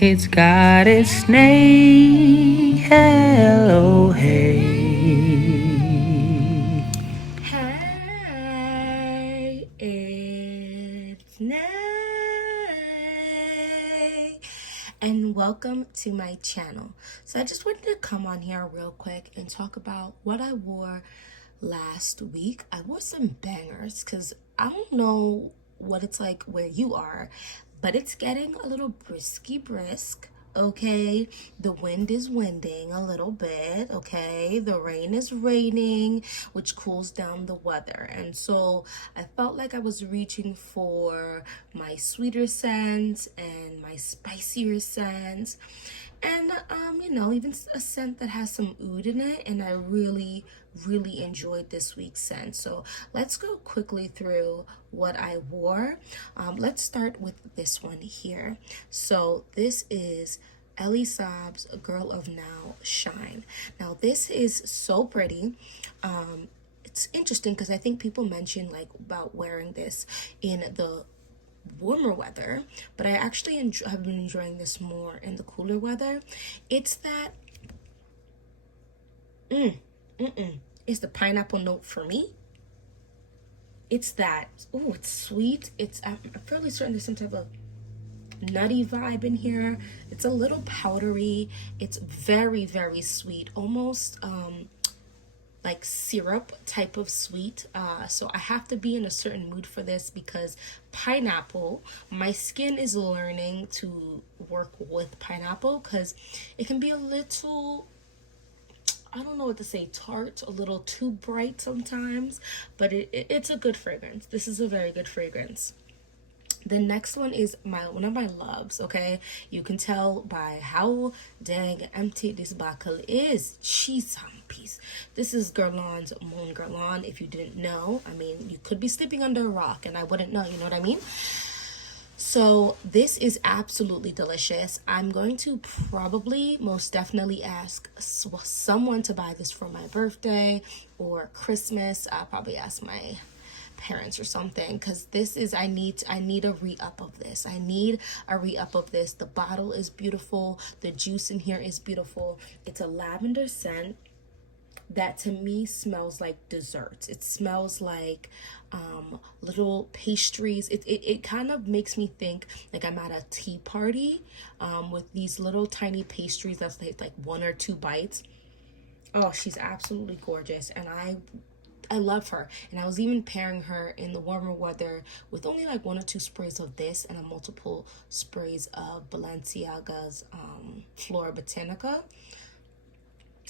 It's got a snake. Hello, hey. Hey, it's Nay, and welcome to my channel. So I just wanted to come on here real quick and talk about what I wore last week. I wore some bangers because I don't know what it's like where you are, but it's getting a little brisk. Okay, the wind is winding a little bit. Okay, the rain is raining, which cools down the weather. And so I felt like I was reaching for my sweeter scents and my spicier scents, and even a scent that has some oud in it. And I really enjoyed this week's scent. So let's go quickly through what I wore. Let's start with this one here. So this is Ellie Saab's Girl of Now Shine. Now this is so pretty. It's interesting because I think people mention like about wearing this in the warmer weather, but I actually have been enjoying this more in the cooler weather. It's that it's the pineapple note for me. It's that, oh, it's sweet. I'm fairly certain there's some type of nutty vibe in here. It's a little powdery. It's very sweet, almost like syrup type of sweet. So I have to be in a certain mood for this because pineapple, my skin is learning to work with pineapple because it can be a little, I don't know what to say, tart, a little too bright sometimes, but it's a good fragrance. This is a very good fragrance. The next one is one of my loves, okay? You can tell by how dang empty this bottle is. Cheese piece. This is Guerlain's Mon Guerlain. If you didn't know, I mean, you could be sleeping under a rock and I wouldn't know, you know what I mean? So this is absolutely delicious. I'm going to probably most definitely ask someone to buy this for my birthday or Christmas. I'll probably ask my parents or something because this is I need a re-up of this. I need a re-up of this. The bottle is beautiful. The juice in here is beautiful. It's a lavender scent that to me smells like desserts. It smells like little pastries. It kind of makes me think like I'm at a tea party with these little tiny pastries that's like one or two bites. Oh, she's absolutely gorgeous, and I love her. And I was even pairing her in the warmer weather with only like one or two sprays of this and a multiple sprays of Balenciaga's Flora Botanica.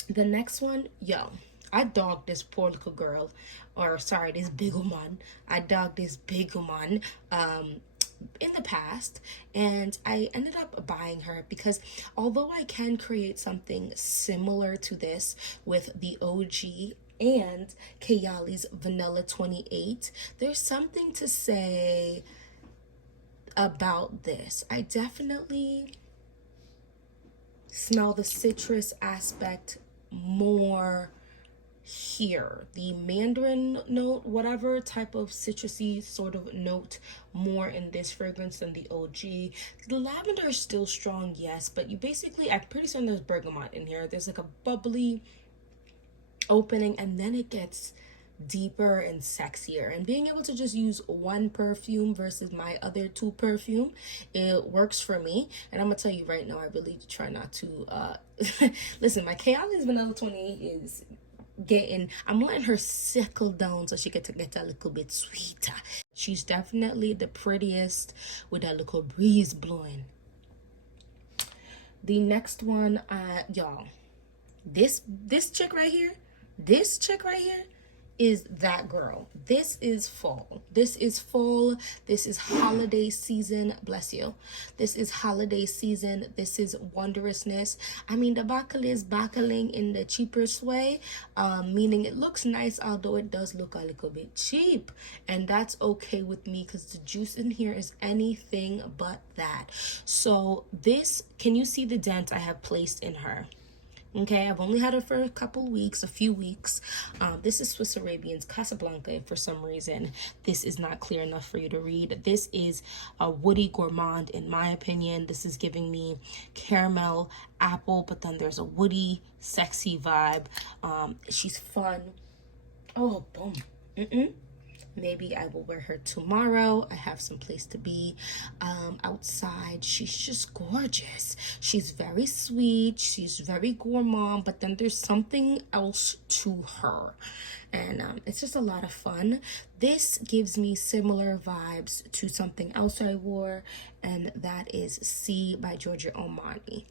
The next one, yo, I dogged this poor little girl, or sorry, this big woman. I dogged this big woman in the past, and I ended up buying her because although I can create something similar to this with the OG and Kayali's Vanilla 28, there's something to say about this. I definitely smell the citrus aspect more here. The mandarin note, whatever type of citrusy sort of note, more in this fragrance than the OG. The lavender is still strong, yes, but you basically, I'm pretty certain there's bergamot in here. There's like a bubbly opening, and then it gets deeper and sexier. And being able to just use one perfume versus my other two perfume, it works for me. And I'm gonna tell you right now, I really try not to listen, my Kayali's Vanilla 28 is I'm letting her sickle down so she get to get a little bit sweeter. She's definitely the prettiest with that little breeze blowing. The next one, y'all, this chick right here, is that girl. This is fall. This is fall. This is holiday season. Bless you. This is holiday season. This is wondrousness. I mean, the buckle is buckling in the cheapest way, meaning it looks nice, although it does look a little bit cheap. And that's okay with me because the juice in here is anything but that. So this, can you see the dent I have placed in her? Okay, I've only had it for a few weeks. This is Swiss Arabian's Casablanca. If for some reason this is not clear enough for you to read, this is a woody gourmand in my opinion. This is giving me caramel, apple, but then there's a woody, sexy vibe. She's fun. Oh, boom. Maybe I will wear her tomorrow. I have some place to be outside. She's just gorgeous. She's very sweet. She's very gourmand, but then there's something else to her. And it's just a lot of fun. This gives me similar vibes to something else I wore, and that is C by Giorgio Armani.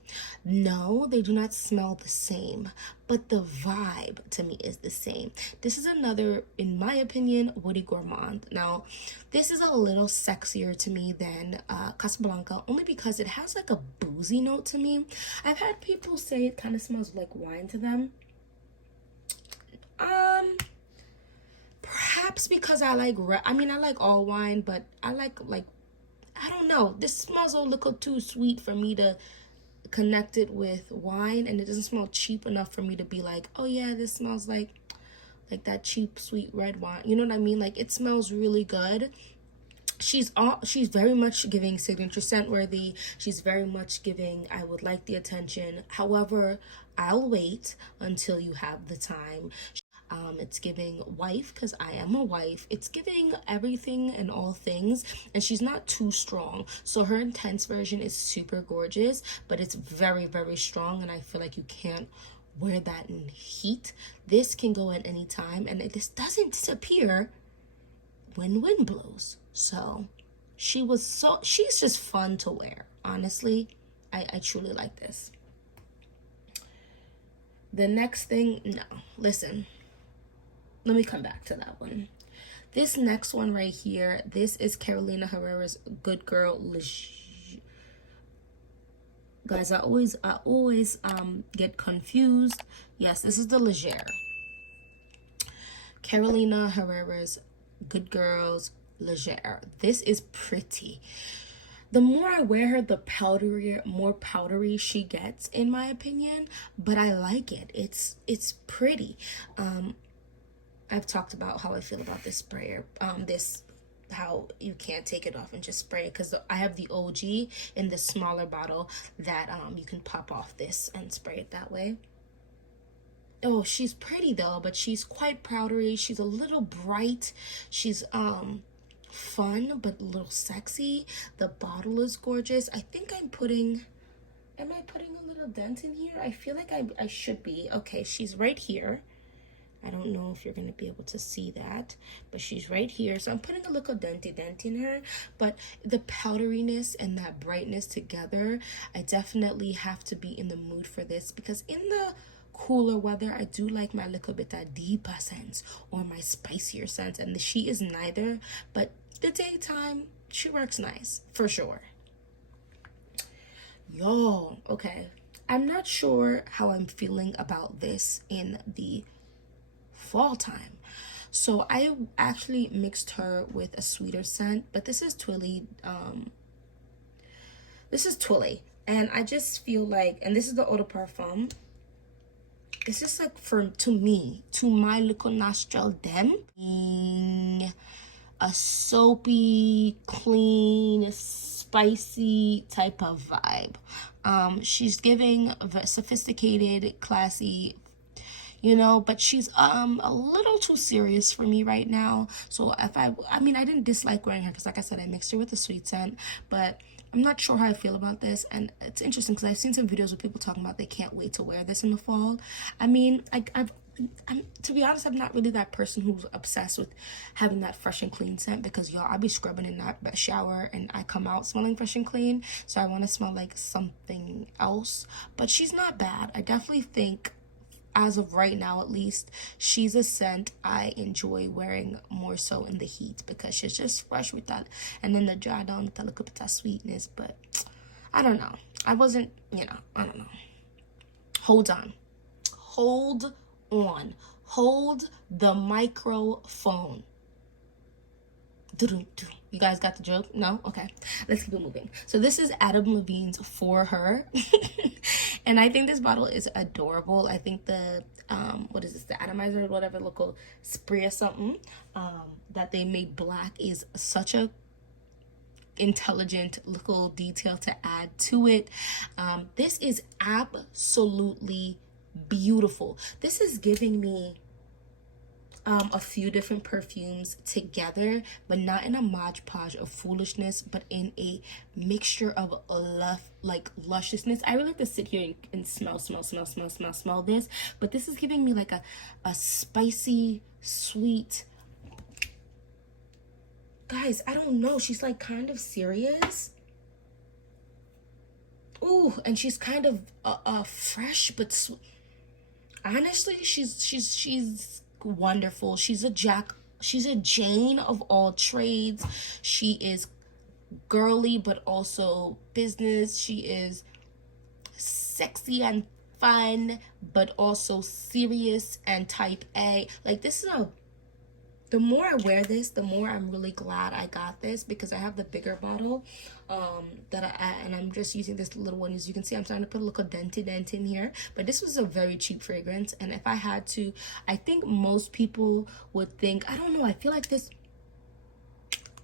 No, they do not smell the same, but the vibe to me is the same. This is another, in my opinion, woody gourmand. Now, this is a little sexier to me than Casablanca, only because it has like a boozy note to me. I've had people say it kind of smells like wine to them. Perhaps because I like all wine, but I like I don't know, this smells a little too sweet for me to connect it with wine, and it doesn't smell cheap enough for me to be like, oh yeah, this smells like that cheap sweet red wine. You know what I mean? Like, it smells really good. She's very much giving signature scent worthy. She's very much giving I would like the attention. However, I'll wait until you have the time. It's giving wife, because I am a wife. It's giving everything and all things, and she's not too strong. So her intense version is super gorgeous, but it's very, very strong, and I feel like you can't wear that in heat. This can go at any time, and this doesn't disappear when wind blows. So she's just fun to wear. Honestly, I truly like this. The next thing, no, listen. Let me come back to that one. This next one right here, this is Carolina Herrera's Good Girl Guys, I always get confused. Yes, this is the Leger. Carolina Herrera's Good Girls Leger. This is pretty. The more I wear her, the more powdery she gets, in my opinion. But I like it. It's pretty. I've talked about how I feel about this sprayer. How you can't take it off and just spray it, because I have the OG in the smaller bottle that you can pop off this and spray it that way. Oh, she's pretty though, but she's quite powdery. She's a little bright. She's fun but a little sexy. The bottle is gorgeous. I think am I putting a little dent in here? I feel like I should be. Okay, she's right here. I don't know if you're going to be able to see that, but she's right here. So I'm putting a little dent in her, but the powderiness and that brightness together, I definitely have to be in the mood for this, because in the cooler weather, I do like my little bit of deeper scents or my spicier scents, and she is neither, but the daytime, she works nice, for sure. Yo, okay. I'm not sure how I'm feeling about this in the fall time, so I actually mixed her with a sweeter scent, but this is Twilly. And I just feel like, and this is the eau de parfum. It's just like, to my little nostril dem, a soapy, clean, spicy type of vibe. She's giving a sophisticated, classy, but she's a little too serious for me right now. So if I didn't dislike wearing her, because like I said, I mixed her with a sweet scent, but I'm not sure how I feel about this. And it's interesting because I've seen some videos with people talking about they can't wait to wear this in the fall. To be honest, I'm not really that person who's obsessed with having that fresh and clean scent, because y'all, I be scrubbing in that shower and I come out smelling fresh and clean, so I want to smell like something else. But she's not bad. I definitely think, as of right now at least, she's a scent I enjoy wearing more so in the heat, because she's just fresh with that, and then the dry down with a little bit of sweetness. But I don't know, I don't know. Hold the microphone. You guys got the joke? No? Okay, let's keep it moving. So this is Adam Levine's For Her. And I think this bottle is adorable. I think the what is this, the atomizer or whatever, local spray or something that they made black is such a intelligent little detail to add to it. This is absolutely beautiful. This is giving me a few different perfumes together, but not in a modge podge of foolishness, but in a mixture of lusciousness. I really like to sit here and smell this, but this is giving me like a spicy, sweet. Guys, I don't know. She's like kind of serious. Ooh, and she's kind of fresh, but honestly, she's wonderful. She's a Jane of all trades. She is girly but also business. She is sexy and fun but also serious and type A. Like, this is the more I wear this, the more I'm really glad I got this, because I have the bigger bottle and I'm just using this little one. As you can see, I'm starting to put a little dent in here, but this was a very cheap fragrance. And if I had to, I think most people would think, I don't know, I feel like this,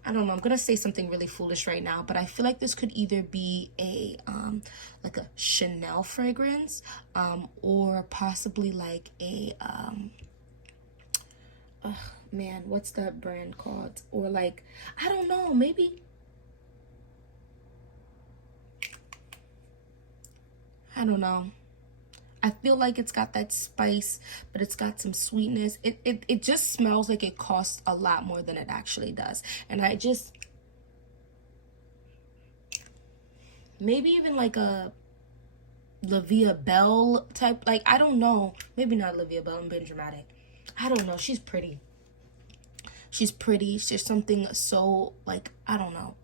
I don't know, I'm gonna say something really foolish right now, but I feel like this could either be a like a Chanel fragrance or possibly like a man, what's that brand called? Or like, I don't know, maybe, I don't know. I feel like it's got that spice, but it's got some sweetness. It just smells like it costs a lot more than it actually does. And I just, maybe even like a Livia Bell type, like, I don't know. Maybe not Livia Bell, I'm being dramatic. I don't know, she's pretty. She's pretty. She's something so, like, I don't know.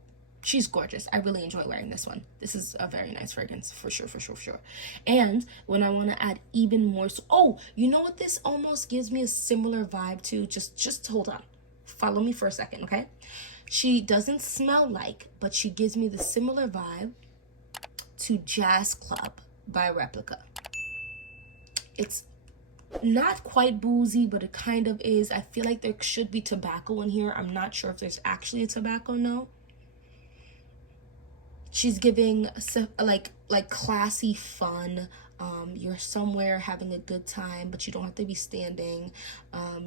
She's gorgeous. I really enjoy wearing this one. This is a very nice fragrance, for sure. And when I want to add even more, oh, you know what this almost gives me a similar vibe to? Just hold on. Follow me for a second, okay? She doesn't smell like, but she gives me the similar vibe to Jazz Club by Replica. It's not quite boozy, but it kind of is. I feel like there should be tobacco in here. I'm not sure if there's actually a tobacco note. She's giving like classy fun. You're somewhere having a good time, but you don't have to be standing.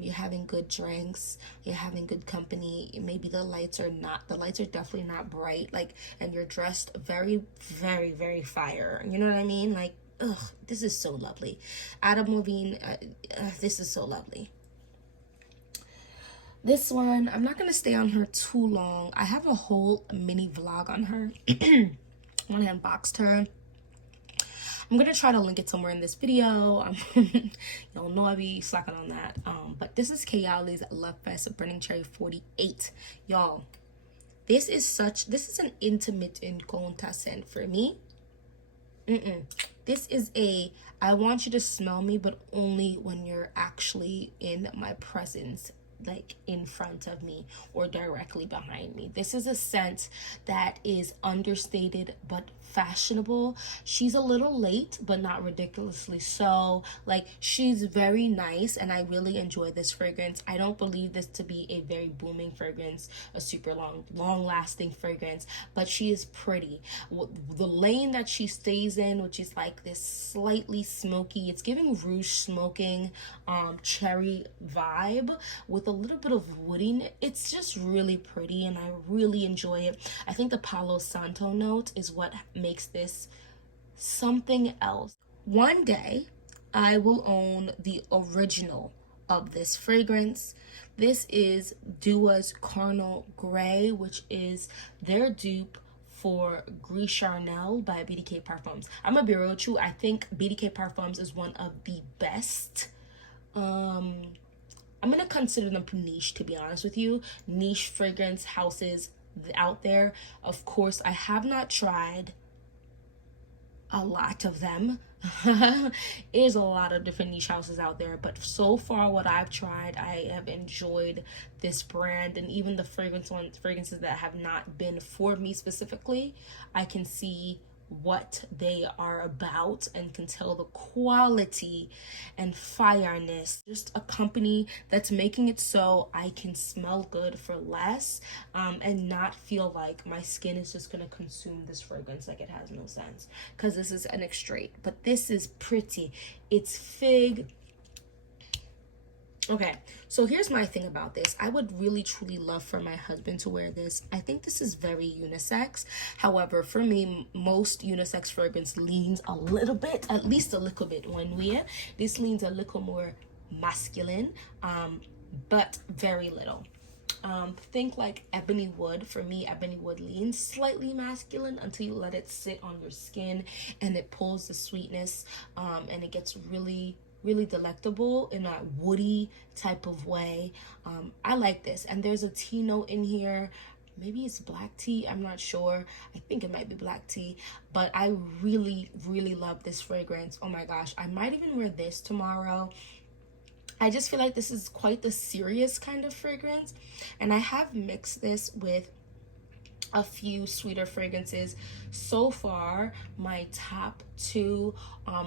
You're having good drinks. You're having good company. Maybe the lights are definitely not bright. Like, and you're dressed very, very, very fire. You know what I mean? Like, ugh, this is so lovely. Adam Levine, this is so lovely. This one, I'm not going to stay on her too long. I have a whole mini vlog on her when I unboxed her. I'm going to try to link it somewhere in this video. Y'all know I be slacking on that. But this is Kayali's Love Fest Burning Cherry 48. Y'all, this is an intimate encounter scent for me. This is I want you to smell me, but only when you're actually in my presence, like in front of me or directly behind me. This is a scent that is understated but fashionable. She's a little late, but not ridiculously so. Like, she's very nice, and I really enjoy this fragrance. I don't believe this to be a very booming fragrance, a super long lasting fragrance, but she is pretty. The lane that she stays in, which is like this slightly smoky, it's giving Rouge smoking cherry vibe with a little bit of woodiness. It's just really pretty, and I really enjoy it. I think the Palo Santo note is what makes this something else. One day I will own the original of this fragrance. This is Dua's Carnal Grey, which is their dupe for Gris Charnel by BDK Parfums. I'm gonna be real with you, I think BDK Parfums is one of the best I'm gonna consider them niche, to be honest with you, niche fragrance houses out there. Of course, I have not tried a lot of them. There's a lot of different niche houses out there, but so far what I've tried, I have enjoyed this brand. And even the fragrances that have not been for me specifically, I can see what they are about and can tell the quality and fireness. Just a company that's making it so I can smell good for less, and not feel like my skin is just gonna consume this fragrance like it has no sense, because this is an extrait. But this is pretty. It's fig. Okay, so here's my thing about this. I would really truly love for my husband to wear this. I think this is very unisex. However, for me, most unisex fragrance leans a little bit, at least a little bit one way. This leans a little more masculine, but very little. Think like ebony wood. For me, ebony wood leans slightly masculine until you let it sit on your skin and it pulls the sweetness, and it gets really delectable in a woody type of way. I like this. And there's a tea note in here. Maybe it's black tea, I'm not sure. I think it might be black tea, but I really love this fragrance. Oh my gosh, I might even wear this tomorrow. I just feel like this is quite the serious kind of fragrance, and I have mixed this with a few sweeter fragrances. So far, my top two,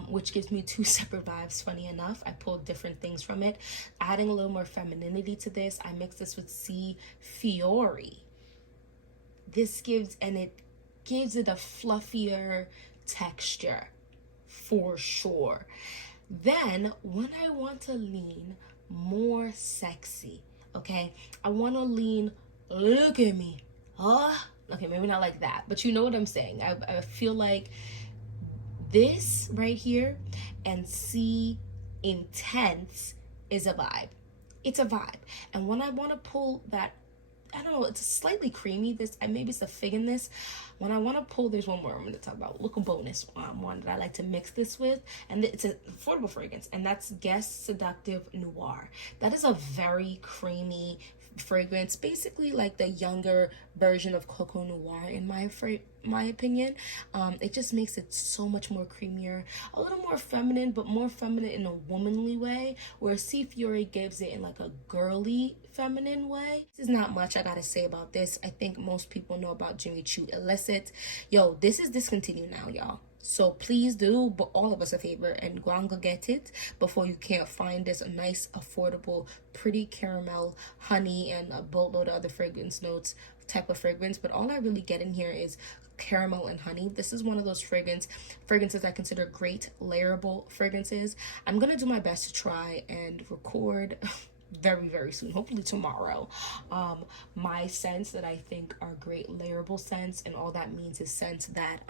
which gives me two separate vibes, funny enough, I pulled different things from it. Adding a little more femininity to this, I mixed this with C Fiori. This gives it a fluffier texture for sure. Then when I want to lean more sexy, okay, I want to lean, look at me, okay, maybe not like that, but you know what I'm saying. I feel like this right here and C Intense is a vibe. It's a vibe. And when I want to pull that, I don't know, it's slightly creamy. This, maybe it's a fig in this. When I want to pull, there's one more I'm going to talk about. Look, a bonus one that I like to mix this with, and it's an affordable fragrance, and that's Guess Seductive Noir. That is a very creamy fragrance, basically like the younger version of Coco Noir in my opinion. It just makes it so much more creamier, a little more feminine, but more feminine in a womanly way, where C Fiori gives it in like a girly feminine way. This is not much I gotta say about this. I think most people know about Jimmy Choo Illicit. Yo, this is discontinued now, y'all. So please do all of us a favor and go and go get it before you can't find this nice, affordable, pretty caramel, honey, and a boatload of other fragrance notes type of fragrance. But all I really get in here is caramel and honey. This is one of those fragrances I consider great layerable fragrances. I'm gonna do my best to try and record very soon, hopefully tomorrow, my scents that I think are great layerable scents. And all that means is scents that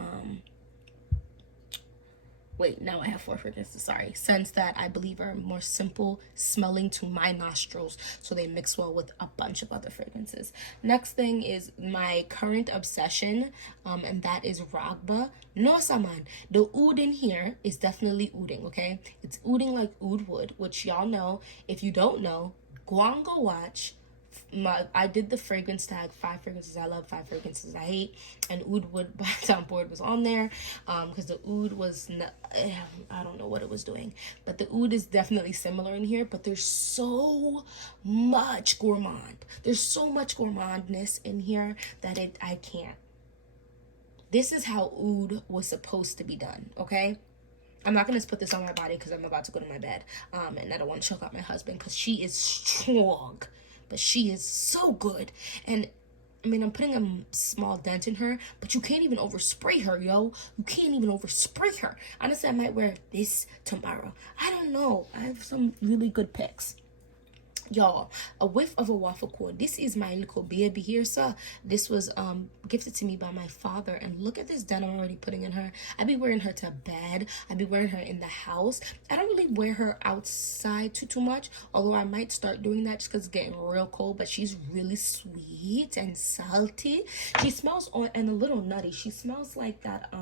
wait, now I have four fragrances, sorry. Scents that I believe are more simple smelling to my nostrils, so they mix well with a bunch of other fragrances. Next thing is my current obsession, and that is Ragba. No, Saman, the oud in here is definitely ouding, okay? It's ouding like oud would, which y'all know. If you don't know, go on, go watch. I did the fragrance tag, 5 fragrances I love, 5 fragrances I hate, and Oud Wood by Tom Board was on there, because the Oud was I don't know what it was doing, but the Oud is definitely similar in here. But there's so much gourmand, there's so much gourmandness in here that I can't. This is how Oud was supposed to be done, okay? I'm not going to put this on my body because I'm about to go to my bed, and I don't want to choke out my husband because she is strong, but she is so good. And I mean, I'm putting a small dent in her, but you can't even overspray her, yo. You can't even overspray her. Honestly, I might wear this tomorrow. I don't know. I have some really good picks. Y'all, a whiff of a waffle core. This is my little baby here, sir. This was gifted to me by my father, and look at this denim I'm already putting in her. I be wearing her to bed. I be wearing her in the house. I don't really wear her outside too much, although I might start doing that just because it's getting real cold. But she's really sweet and salty. She smells and a little nutty. She smells like that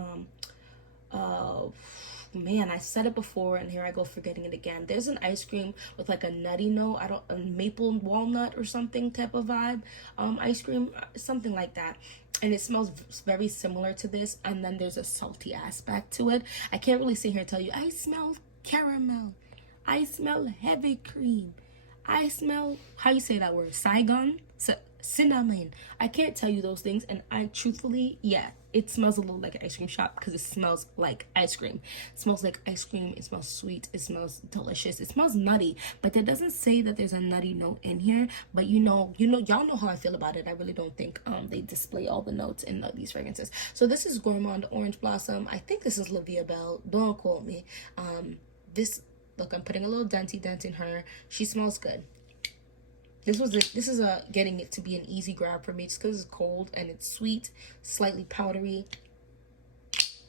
man, I said it before and here I go forgetting it again. There's an ice cream with like a nutty note, a maple walnut or something type of vibe, ice cream, something like that, and it smells very similar to this. And then there's a salty aspect to it. I can't really sit here and tell you I smell caramel, I smell heavy cream, I smell, how you say that word, Saigon, cinnamon. I can't tell you those things, and I truthfully, yeah, it smells a little like an ice cream shop because it smells like ice cream. It smells like ice cream. It smells sweet. It smells delicious. It smells nutty, but that doesn't say that there's a nutty note in here. But y'all know how I feel about it. I really don't think they display all the notes in these fragrances. So this is Gourmand Orange Blossom. I think this is La Vie Belle. Don't quote me. This, look, I'm putting a little denty dent in her. She smells good. This is getting it to be an easy grab for me just because it's cold and it's sweet, slightly powdery,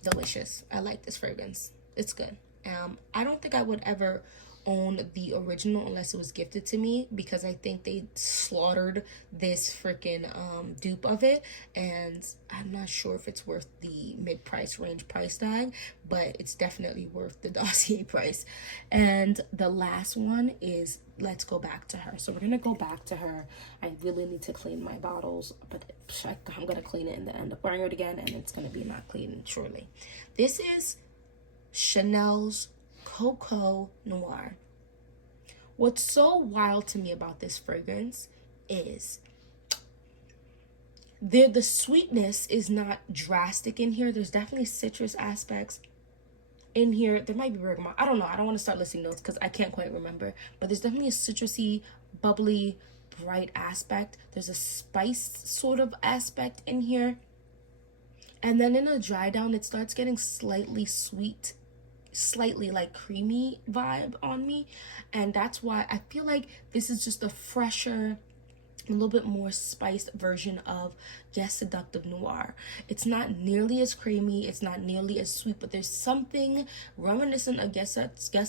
delicious. I like this fragrance. It's good. I don't think I would ever own the original unless it was gifted to me, because I think they slaughtered this freaking dupe of it, and I'm not sure if it's worth the mid-price range price tag, but it's definitely worth the dossier price. And the last one is Let's Go Back to Her. So we're gonna go back to her. I really need to clean my bottles, but I'm gonna clean it and then end up wearing it again, and it's gonna be not clean shortly. This is Chanel's Coco Noir. What's so wild to me about this fragrance is the sweetness is not drastic in here. There's definitely citrus aspects in here. There might be bergamot. I don't know. I don't want to start listing notes because I can't quite remember. But there's definitely a citrusy, bubbly, bright aspect. There's a spiced sort of aspect in here. And then in a dry down, it starts getting slightly sweet, slightly like creamy vibe on me. And that's why I feel like this is just a fresher, a little bit more spiced version of Yes Seductive Noir. It's not nearly as creamy, it's not nearly as sweet, but there's something reminiscent of Yes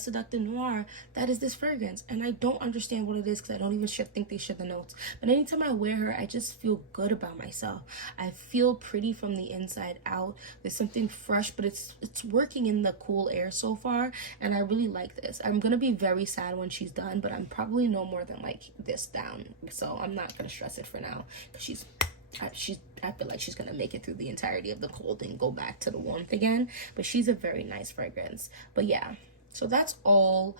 Seductive Noir that is this fragrance, and I don't understand what it is because I don't even think they share the notes. But anytime I wear her, I just feel good about myself. I feel pretty from the inside out. There's something fresh, but it's working in the cool air so far, and I really like this. I'm gonna be very sad when she's done, but I'm probably no more than like this down, so I'm not gonna stress it for now because I feel like she's gonna make it through the entirety of the cold and go back to the warmth again. But she's a very nice fragrance. But yeah, so that's all.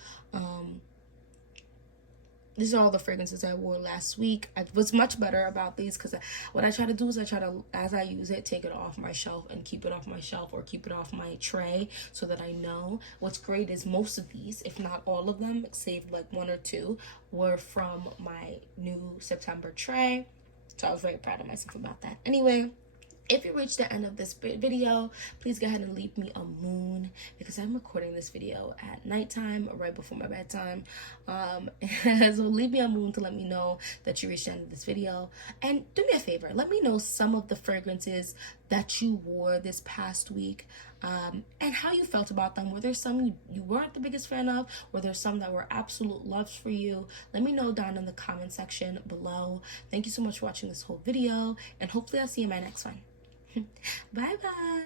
These are all the fragrances I wore last week. I was much better about these because what I try to do is I try to, as I use it, take it off my shelf and keep it off my shelf or keep it off my tray so that I know. What's great is most of these, if not all of them, save like one or two, were from my new September tray. So I was very proud of myself about that. Anyway, if you reached the end of this video, please go ahead and leave me a moon because I'm recording this video at nighttime, right before my bedtime. So leave me a moon to let me know that you reached the end of this video. And do me a favor, let me know some of the fragrances that you wore this past week, and how you felt about them. Were there some you weren't the biggest fan of? Were there some that were absolute loves for you? Let me know down in the comment section below. Thank you so much for watching this whole video, and hopefully I'll see you in my next one. Bye bye.